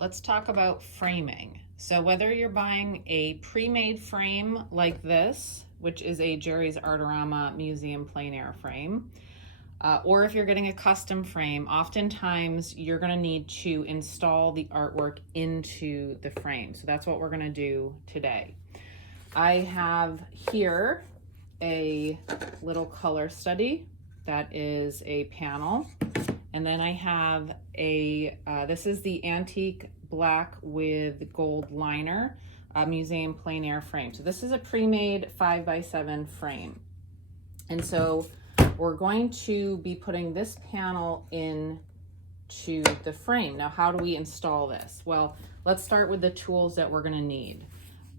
let's talk about framing. So whether you're buying a pre-made frame like this, which is a Jerry's Artarama Museum plein air frame, or if you're getting a custom frame, oftentimes you're going to need to install the artwork into the frame. So that's what we're going to do today. I have here a little color study that is a panel. And then I have a, this is the antique black with gold liner museum plein air frame. So this is a pre-made 5x7 frame. And so we're going to be putting this panel into the frame. Now, how do we install this? Well, let's start with the tools that we're gonna need.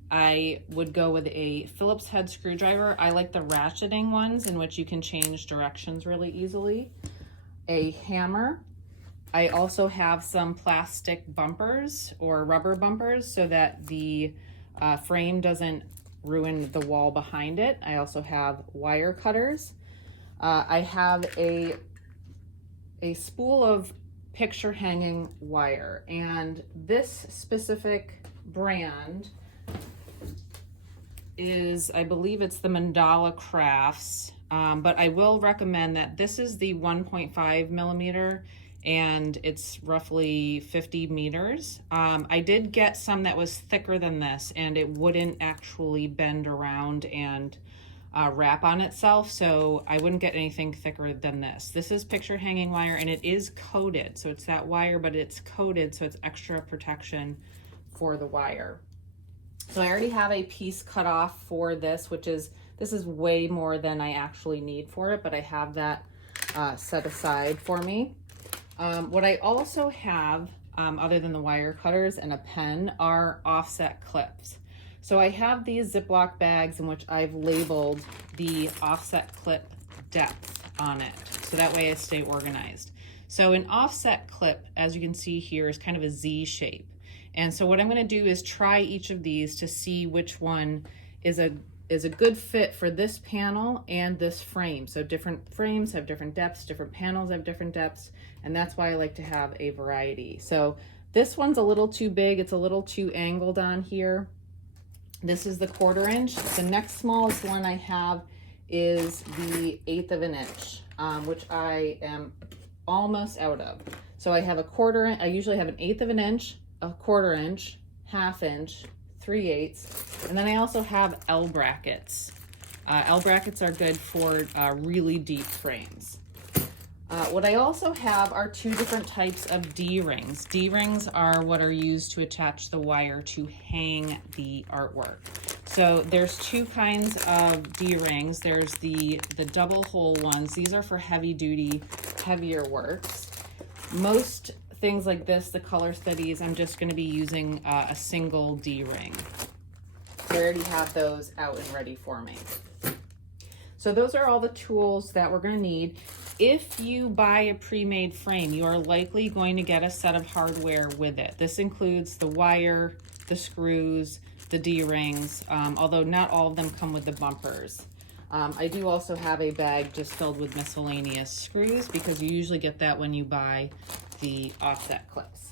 I would go with a Phillips head screwdriver. I like the ratcheting ones in which you can change directions really easily. A hammer. I also have some plastic bumpers or rubber bumpers so that the frame doesn't ruin the wall behind it. I also have wire cutters. I have a spool of picture hanging wire, and this specific brand is, I believe it's the Mandala Crafts, but I will recommend that this is the 1.5 millimeter and it's roughly 50 meters. I did get some that was thicker than this and it wouldn't actually bend around and wrap on itself, so I wouldn't get anything thicker than this. This is picture hanging wire and it is coated, so it's that wire, but it's coated, so it's extra protection for the wire. So I already have a piece cut off for this, this is way more than I actually need for it, but I have that set aside for me. What I also have, other than the wire cutters and a pen, are offset clips. So I have these Ziploc bags in which I've labeled the offset clip depth on it, so that way I stay organized. So an offset clip, as you can see here, is kind of a Z shape. And so what I'm going to do is try each of these to see which one is a good fit for this panel and this frame. So different frames have different depths, different panels have different depths, and that's why I like to have a variety. So this one's a little too big, it's a little too angled on here. This is the 1/4 inch. The next smallest one I have is the 1/8 of an inch, which I am almost out of. So I have a 1/4 inch, I usually have an 1/8 of an inch, a 1/4 inch, 1/2 inch, 3/8, and then I also have L brackets. L brackets are good for really deep frames. What I also have are 2 different types of D-rings. D-rings are what are used to attach the wire to hang the artwork. So there's 2 kinds of D-rings. There's the double hole ones. These are for heavy duty, heavier works. Most things like this, the color studies, I'm just going to be using a single D-ring. I already have those out and ready for me. So those are all the tools that we're going to need. If you buy a pre-made frame, you are likely going to get a set of hardware with it. This includes the wire, the screws, the D-rings, although not all of them come with the bumpers. I do also have a bag just filled with miscellaneous screws because you usually get that when you buy the offset clips.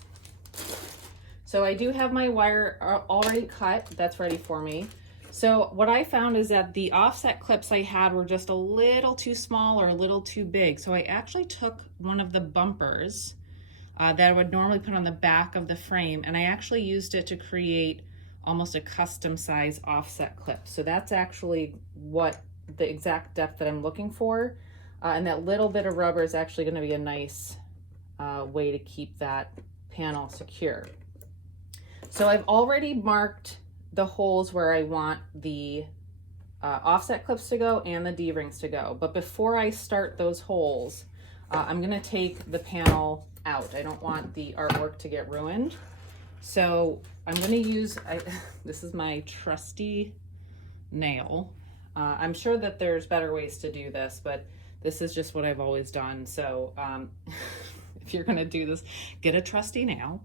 So I do have my wire already cut, that's ready for me. So what I found is that the offset clips I had were just a little too small or a little too big. So I actually took one of the bumpers that I would normally put on the back of the frame, and I actually used it to create almost a custom size offset clip. So that's actually what the exact depth that I'm looking for. And that little bit of rubber is actually going to be a nice way to keep that panel secure. So I've already marked the holes where I want the offset clips to go and the D-rings to go. But before I start those holes, I'm going to take the panel out. I don't want the artwork to get ruined. So I'm going to use, this is my trusty nail. I'm sure that there's better ways to do this, but this is just what I've always done. So if you're going to do this, get a trusty nail.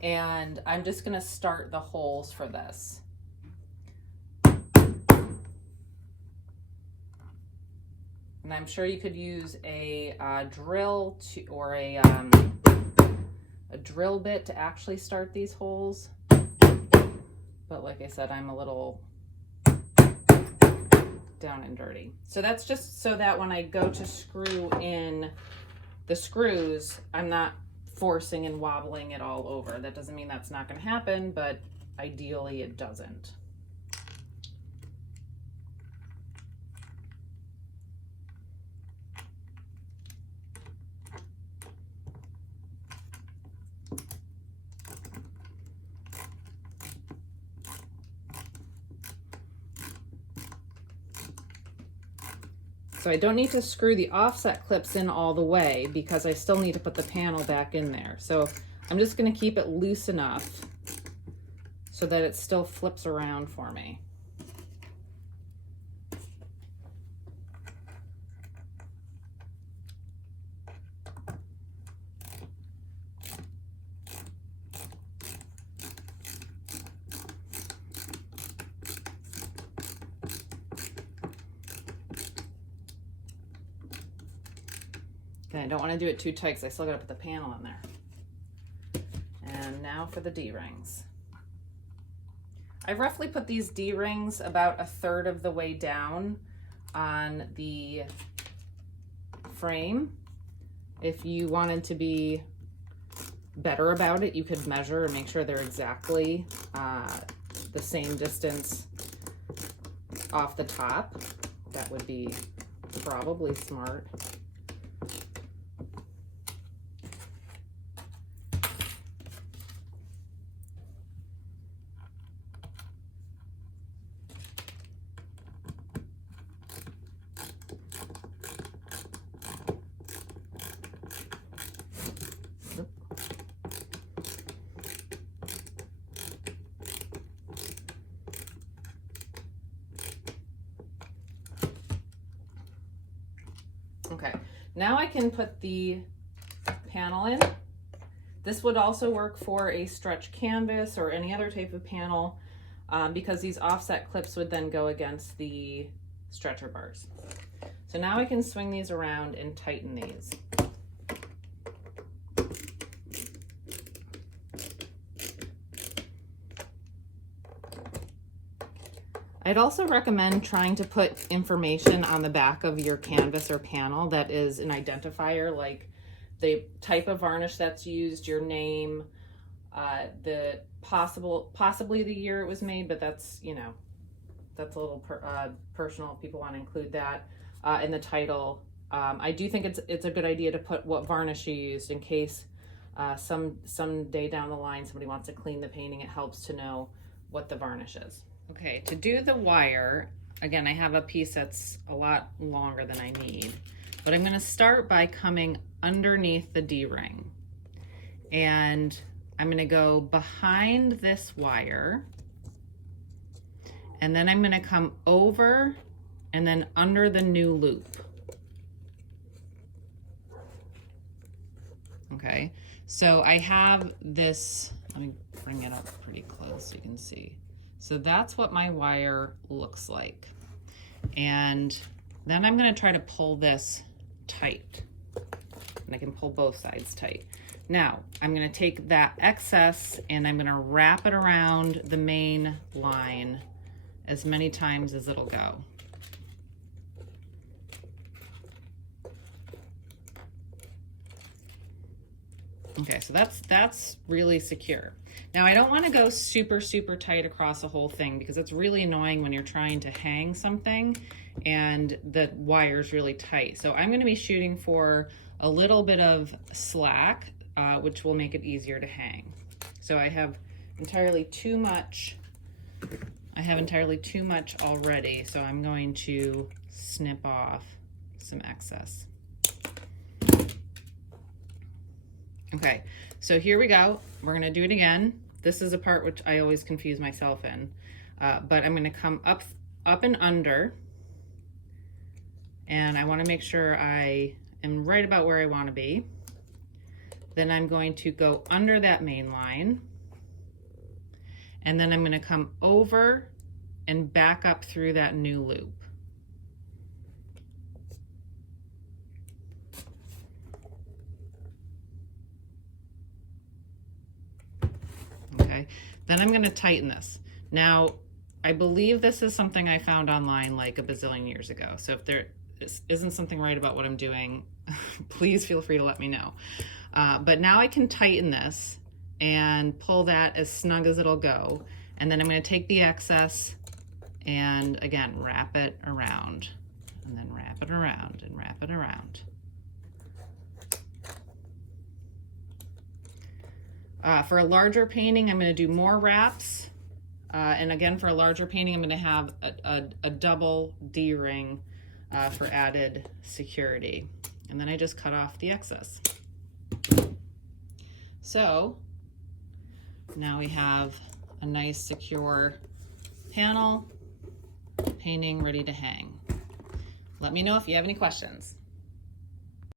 And I'm just going to start the holes for this. And I'm sure you could use a drill or a a drill bit to actually start these holes. But like I said, I'm a little down and dirty. So that's just so that when I go to screw in the screws, I'm not forcing and wobbling it all over. That doesn't mean that's not going to happen, but ideally it doesn't. So I don't need to screw the offset clips in all the way because I still need to put the panel back in there. So I'm just going to keep it loose enough so that it still flips around for me. I don't want to do it too tight because I still got to put the panel in there. And now for the D-rings. I roughly put these D-rings about 1/3 of the way down on the frame. If you wanted to be better about it, you could measure and make sure they're exactly the same distance off the top. That would be probably smart. Okay, now I can put the panel in. This would also work for a stretch canvas or any other type of panel because these offset clips would then go against the stretcher bars. So now I can swing these around and tighten these. I'd also recommend trying to put information on the back of your canvas or panel that is an identifier, like the type of varnish that's used, your name, the possibly the year it was made, but that's, you know, that's a little personal if people want to include that, and the title. I do think it's a good idea to put what varnish you used in case some day down the line somebody wants to clean the painting. It helps to know what the varnish is. Okay, to do the wire, again, I have a piece that's a lot longer than I need, but I'm going to start by coming underneath the D-ring, and I'm going to go behind this wire, and then I'm going to come over and then under the new loop. Okay, so I have this, let me bring it up pretty close so you can see. So that's what my wire looks like. And then I'm gonna try to pull this tight. And I can pull both sides tight. Now, I'm gonna take that excess and I'm gonna wrap it around the main line as many times as it'll go. Okay, so that's really secure. Now I don't want to go super tight across the whole thing because it's really annoying when you're trying to hang something and the wire's really tight. So I'm going to be shooting for a little bit of slack, which will make it easier to hang. So I have entirely too much already, so I'm going to snip off some excess. Okay, so here we go. We're gonna do it again. This is a part which I always confuse myself in, but I'm gonna come up and under, and I wanna make sure I am right about where I wanna be. Then I'm going to go under that main line, and then I'm gonna come over and back up through that new loop. okay? Then I'm gonna tighten this. Now, I believe this is something I found online like a bazillion years ago. So if there isn't something right about what I'm doing, please feel free to let me know. But now I can tighten this and pull that as snug as it'll go. And then I'm gonna take the excess and again, wrap it around, and then wrap it around and wrap it around. For a larger painting, I'm gonna do more wraps. And again, for a larger painting, I'm gonna have a double D-ring for added security. And then I just cut off the excess. So now we have a nice secure panel, painting ready to hang. Let me know if you have any questions.